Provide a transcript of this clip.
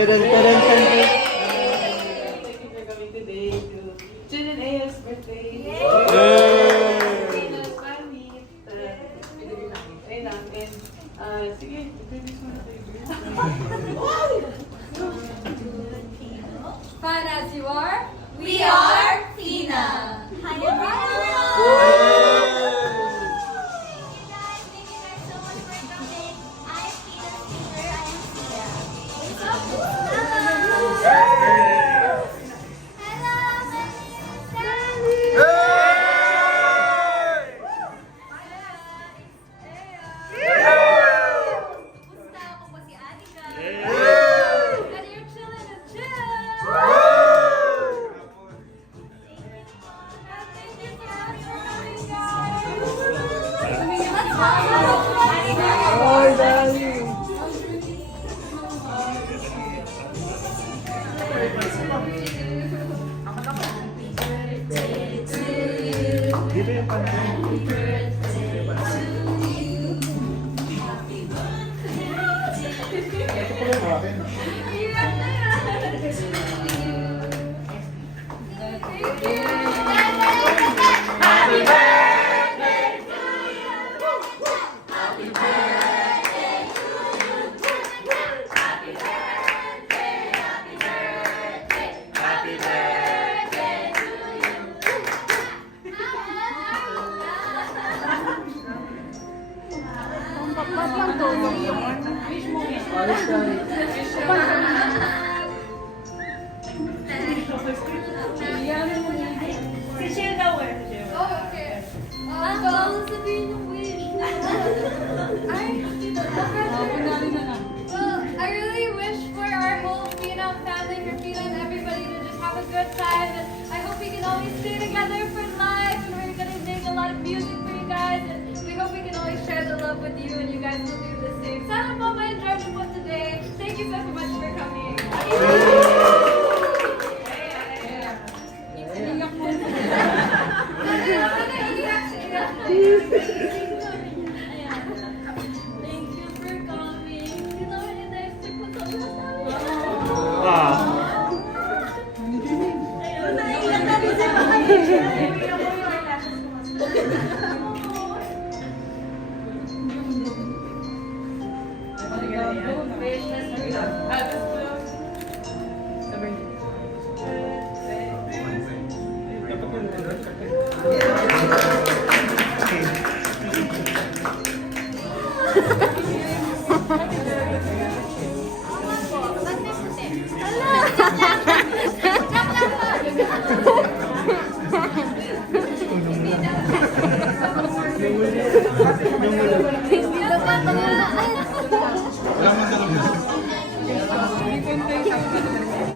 Tadam, tadam, tadam. Thank you for coming today to Jun and Aya's birthday. Tina's family. Ayun lang. And, sige, introduce mo na tayo. Fun as you are, we are Tina. Hi everyone. Thank you guys so much for coming. I'm Tina Singer. I am Tia. What's up? Hello, my name is Sandy. Kumusta ako po si Anika? And you're chilling with Jill. Thank you so much for coming, guys. Ay, dali. Dito yung panahon. Ito pala yung akin. Happy birthday to you. Happy birthday to you. Happy birthday, happy birthday, happy birthday to you. Oh, okay. Bawal sabihin yung wish. Well, I really wish for our whole Phenom family, for Phenom and everybody to just have a good time. And I hope we can always stay together for life. And we're gonna make a lot of music for you guys. And we hope we can always share the love with you, and you guys will do the same. Sana po ma-enjoy mo po today. Thank you so much for coming. Thank you for coming. You know, and nice to put on the Ah. Ayun, naiiyak na rin si Mami. Yung